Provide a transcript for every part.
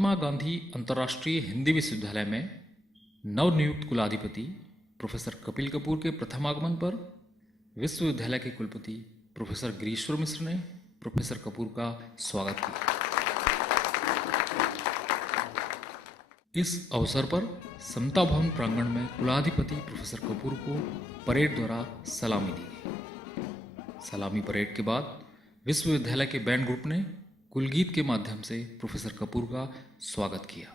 महात्मा गांधी अंतर्राष्ट्रीय हिंदी विश्वविद्यालय में नवनियुक्त कुलाधिपति प्रोफेसर कपिल कपूर के प्रथम आगमन पर विश्वविद्यालय के कुलपति प्रोफेसर गिरीश्वर मिश्र ने प्रोफेसर कपूर का स्वागत किया। इस अवसर पर समता भवन प्रांगण में कुलाधिपति प्रोफेसर कपूर को परेड द्वारा सलामी दी गई। सलामी परेड के बाद विश्वविद्यालय के बैंड ग्रुप ने कुलगीत के माध्यम से प्रोफेसर कपूर का स्वागत किया।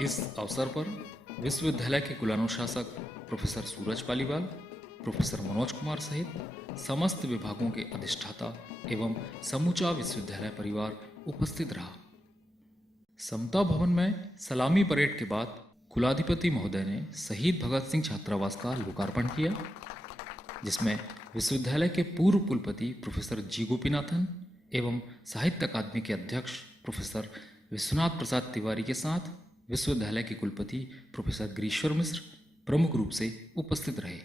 इस अवसर पर विश्वविद्यालय के कुलानुशासक प्रोफेसर सूरज पालीवाल, प्रोफेसर मनोज कुमार सहित समस्त विभागों के अधिष्ठाता एवं समूचा विश्वविद्यालय परिवार उपस्थित रहा। समता भवन में सलामी परेड के बाद कुलाधिपति महोदय ने शहीद भगत सिंह छात्रावास का लोकार्पण किया, जिसमें विश्वविद्यालय के पूर्व कुलपति प्रोफेसर जी गोपीनाथन एवं साहित्य अकादमी के अध्यक्ष प्रोफेसर विश्वनाथ प्रसाद तिवारी के साथ विश्वविद्यालय के कुलपति प्रोफेसर गिरीश्वर मिश्र प्रमुख रूप से उपस्थित रहे।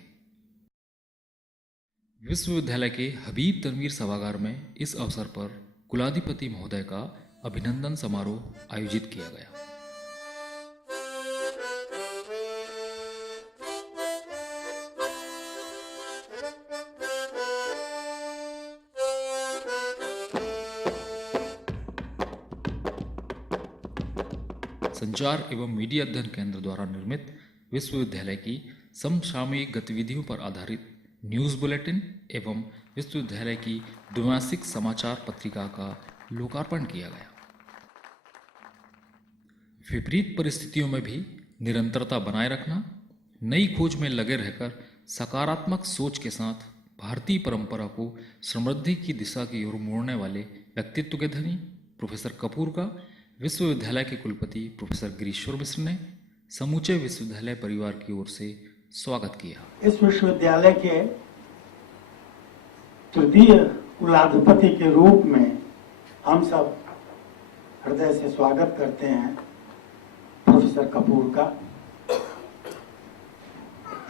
विश्वविद्यालय के हबीब तनवीर सभागार में इस अवसर पर कुलाधिपति महोदय का अभिनंदन समारोह आयोजित किया गया। संचार एवं मीडिया अध्ययन केंद्र द्वारा निर्मित विश्वविद्यालय की समसामयिक गतिविधियों पर आधारित न्यूज़ बुलेटिन एवं विश्वविद्यालय की द्विमासिक समाचार पत्रिका का लोकार्पण किया गया। विपरीत परिस्थितियों में भी निरंतरता बनाए रखना, नई खोज में लगे रहकर सकारात्मक सोच के साथ भारतीय परंपरा को समृद्धि की दिशा की ओर मोड़ने वाले व्यक्तित्व के धनी प्रोफेसर कपूर का विश्वविद्यालय के कुलपति प्रोफेसर गिरीश्वर मिश्र ने समूचे विश्वविद्यालय परिवार की ओर से स्वागत किया। इस विश्वविद्यालय के तृतीय कुलाधिपति के रूप में हम सब हृदय से स्वागत करते हैं प्रोफेसर कपूर का।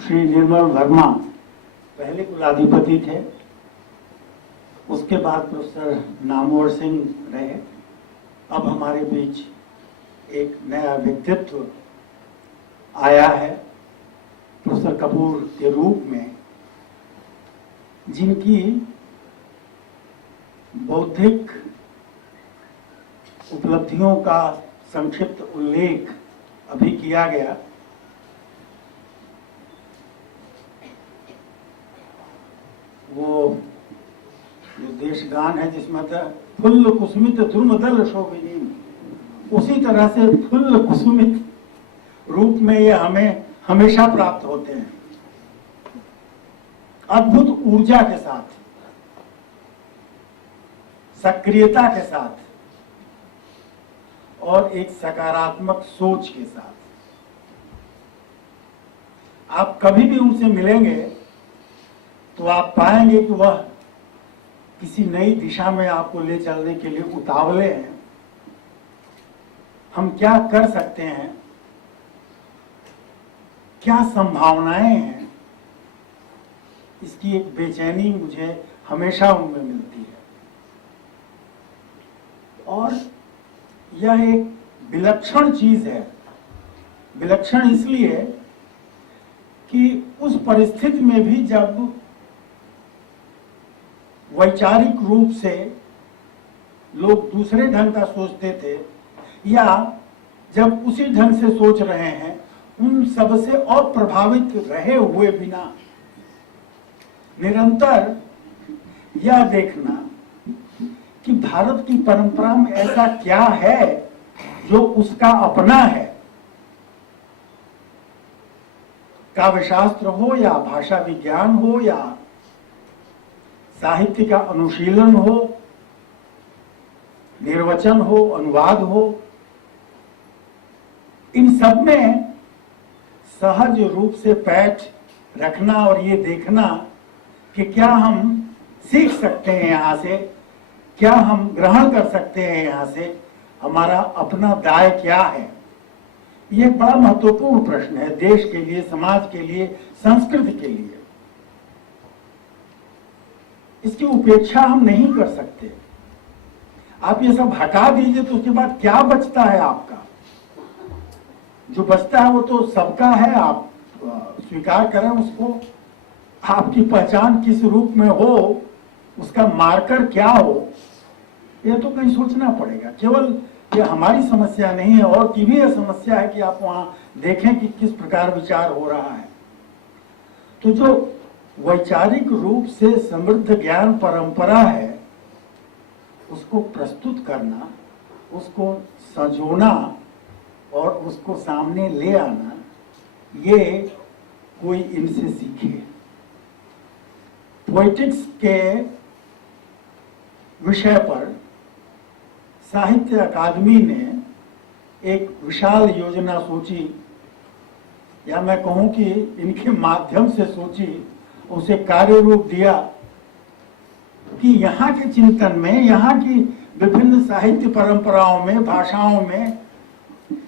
श्री निर्मल वर्मा पहले कुलाधिपति थे, उसके बाद प्रोफेसर नामवर सिंह रहे। अब हमारे बीच एक नया व्यक्तित्व आया है प्रोफेसर कपूर के रूप में, जिनकी बौद्धिक उपलब्धियों का संक्षिप्त उल्लेख अभी किया गया। वो जो देश गान है जिसमें फुल्ल कुसुमित ध्रुमदल शोभिनी, उसी तरह से फुल्ल कुसुमित रूप में ये हमें हमेशा प्राप्त होते हैं। अद्भुत ऊर्जा के साथ, सक्रियता के साथ और एक सकारात्मक सोच के साथ। आप कभी भी उनसे मिलेंगे तो आप पाएंगे कि वह किसी नई दिशा में आपको ले चलने के लिए उतावले हैं। हम क्या कर सकते हैं, क्या संभावनाएं हैं, इसकी एक बेचैनी मुझे हमेशा उनमें मिलती है। और यह एक विलक्षण चीज है। विलक्षण इसलिए कि उस परिस्थिति में भी जब वैचारिक रूप से लोग दूसरे ढंग का सोचते थे या जब उसी ढंग से सोच रहे हैं, उन सब से अप्रभावित रहे हुए बिना निरंतर यह देखना कि भारत की परंपरा में ऐसा क्या है जो उसका अपना है। काव्यशास्त्र हो या भाषा विज्ञान हो या साहित्य का अनुशीलन हो, निर्वचन हो, अनुवाद हो, इन सब में सहज रूप से पैठ रखना और ये देखना कि क्या हम सीख सकते हैं यहाँ से, क्या हम ग्रहण कर सकते हैं यहाँ से, हमारा अपना दाय क्या है, ये एक बड़ा महत्वपूर्ण प्रश्न है देश के लिए, समाज के लिए, संस्कृति के लिए। इसकी उपेक्षा हम नहीं कर सकते। आप ये सब हटा दीजिए तो उसके बाद क्या बचता है आपका? जो बचता है वो तो सबका है, आप स्वीकार करें उसको। आपकी पहचान किस रूप में हो, उसका मार्कर क्या हो, यह तो कहीं सोचना पड़ेगा। केवल ये हमारी समस्या नहीं है, और की भी यह समस्या है कि आप वहां देखें कि किस प्रकार विचार हो रहा है। तो जो वैचारिक रूप से समृद्ध ज्ञान परंपरा है, उसको प्रस्तुत करना, उसको संजोना और उसको सामने ले आना, ये कोई इनसे सीखे। पोएटिक्स के विषय पर साहित्य अकादमी ने एक विशाल योजना सोची, या मैं कहूं कि इनके माध्यम से सोची, उसे कार्य रूप दिया कि यहाँ के चिंतन में, यहाँ की विभिन्न साहित्य परंपराओं में, भाषाओं में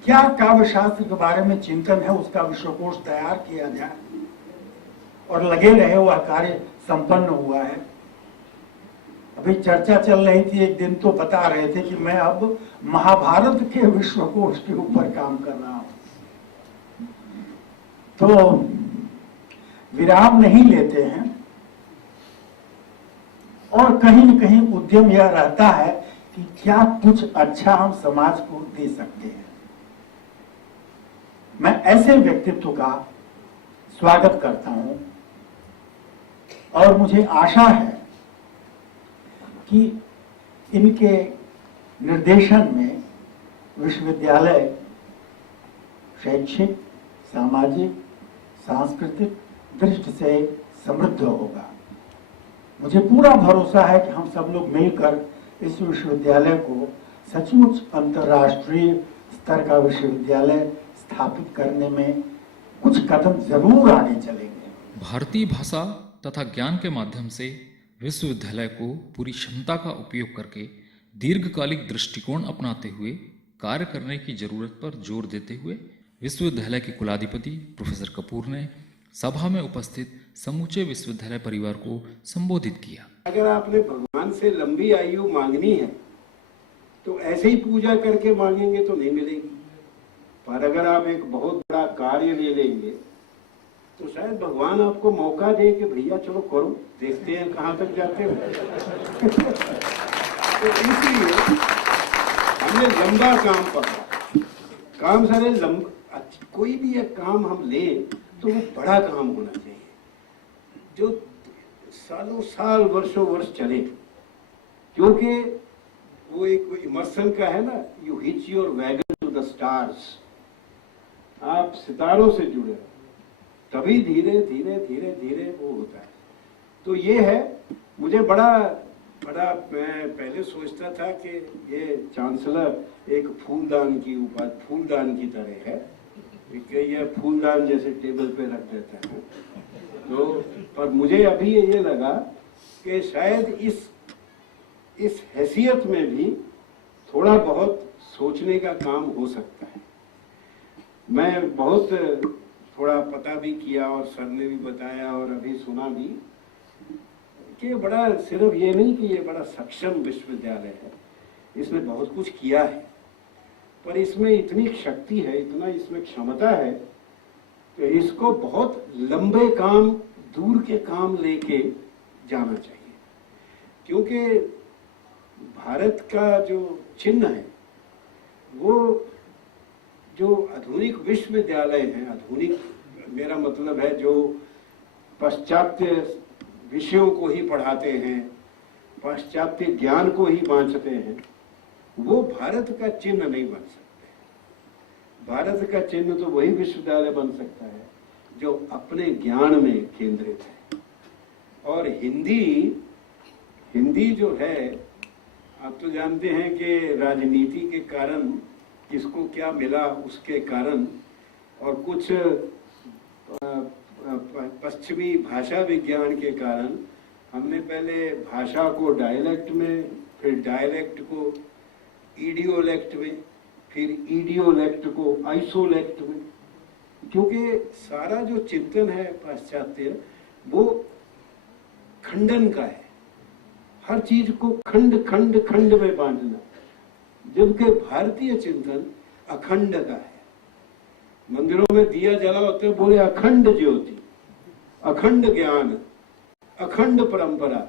क्या काव्य शास्त्र के बारे में चिंतन है, उसका विश्वकोश तैयार किया जाए। और लगे रहे, वह कार्य संपन्न हुआ है। अभी चर्चा चल रही थी, एक दिन तो बता रहे थे कि मैं अब महाभारत के विश्वकोश के ऊपर काम कर रहा हूं। तो विराम नहीं लेते हैं, और कहीं न कहीं उद्यम यह रहता है कि क्या कुछ अच्छा हम समाज को दे सकते हैं। मैं ऐसे व्यक्तित्व का स्वागत करता हूं, और मुझे आशा है कि इनके निर्देशन में विश्वविद्यालय शैक्षिक, सामाजिक, सांस्कृतिक दृष्टि से समृद्ध होगा। मुझे पूरा भरोसा है कि हम सब लोग मिलकर इस विश्वविद्यालय को सचमुच अंतर्राष्ट्रीय स्तर का विश्वविद्यालय स्थापित करने में कुछ कदम जरूर आगे चलेंगे। भारतीय भाषा तथा ज्ञान के माध्यम से विश्वविद्यालय को पूरी क्षमता का उपयोग करके दीर्घकालिक दृष्टिकोण अपनाते हुए कार्य करने की जरूरत पर जोर देते हुए विश्वविद्यालय के कुलाधिपति प्रोफेसर कपूर ने सभा में उपस्थित समूचे विश्वविद्यालय परिवार को संबोधित किया। अगर आपने भगवान से लंबी आयु मांगनी है तो ऐसे ही पूजा करके मांगेंगे तो नहीं मिलेगी, पर अगर आप एक बहुत बड़ा कार्य ले लेंगे तो शायद भगवान आपको मौका दे कि भैया चलो करो, देखते हैं कहाँ तक जाते हो। तो इसलिए हमने लंबा काम पकड़ा। काम सारे लंबा, कोई भी एक काम हम लें तो वो बड़ा काम होना चाहिए, जो सालों साल वर्षों वर्ष चले, क्योंकि वो एक इमर्सन का है ना, you hitch your wagon to the stars. आप सितारों से जुड़े तभी धीरे धीरे धीरे धीरे वो होता है। तो ये है, मुझे बड़ा मैं पहले सोचता था कि ये चांसलर एक फूलदान की तरह है, ये फूलदान जैसे टेबल पे रख देता है। तो पर मुझे अभी ये लगा कि शायद इस हैसियत में भी थोड़ा बहुत सोचने का काम हो सकता है। मैं बहुत थोड़ा पता भी किया और सर ने भी बताया और अभी सुना भी कि बड़ा, सिर्फ ये नहीं कि ये बड़ा सक्षम विश्वविद्यालय है, इसने बहुत कुछ किया है, पर इसमें इतनी शक्ति है, इतना इसमें क्षमता है कि इसको बहुत लंबे काम, दूर के काम लेके जाना चाहिए। क्योंकि भारत का जो चिन्ह है, वो जो आधुनिक विश्वविद्यालय हैं, आधुनिक मेरा मतलब है जो पाश्चात्य विषयों को ही पढ़ाते हैं, पाश्चात्य ज्ञान को ही बांटते हैं, वो भारत का चिन्ह नहीं बन सकते। भारत का चिन्ह तो वही विश्वविद्यालय बन सकता है जो अपने ज्ञान में केंद्रित है। और हिंदी जो है, आप तो जानते हैं कि राजनीति के कारण किसको क्या मिला, उसके कारण और कुछ पश्चिमी भाषा विज्ञान के कारण हमने पहले भाषा को डायलेक्ट में, फिर डायलेक्ट को इडियोलेक्ट में, फिर इडियोलेक्ट को आइसोलेक्ट में, क्योंकि सारा जो चिंतन है पाश्चात्य वो खंडन का है, हर चीज को खंड खंड खंड में बांटना, जबकि भारतीय चिंतन अखंड का है। मंदिरों में दिया जला होते बोले अखंड ज्योति, अखंड ज्ञान, अखंड परंपरा।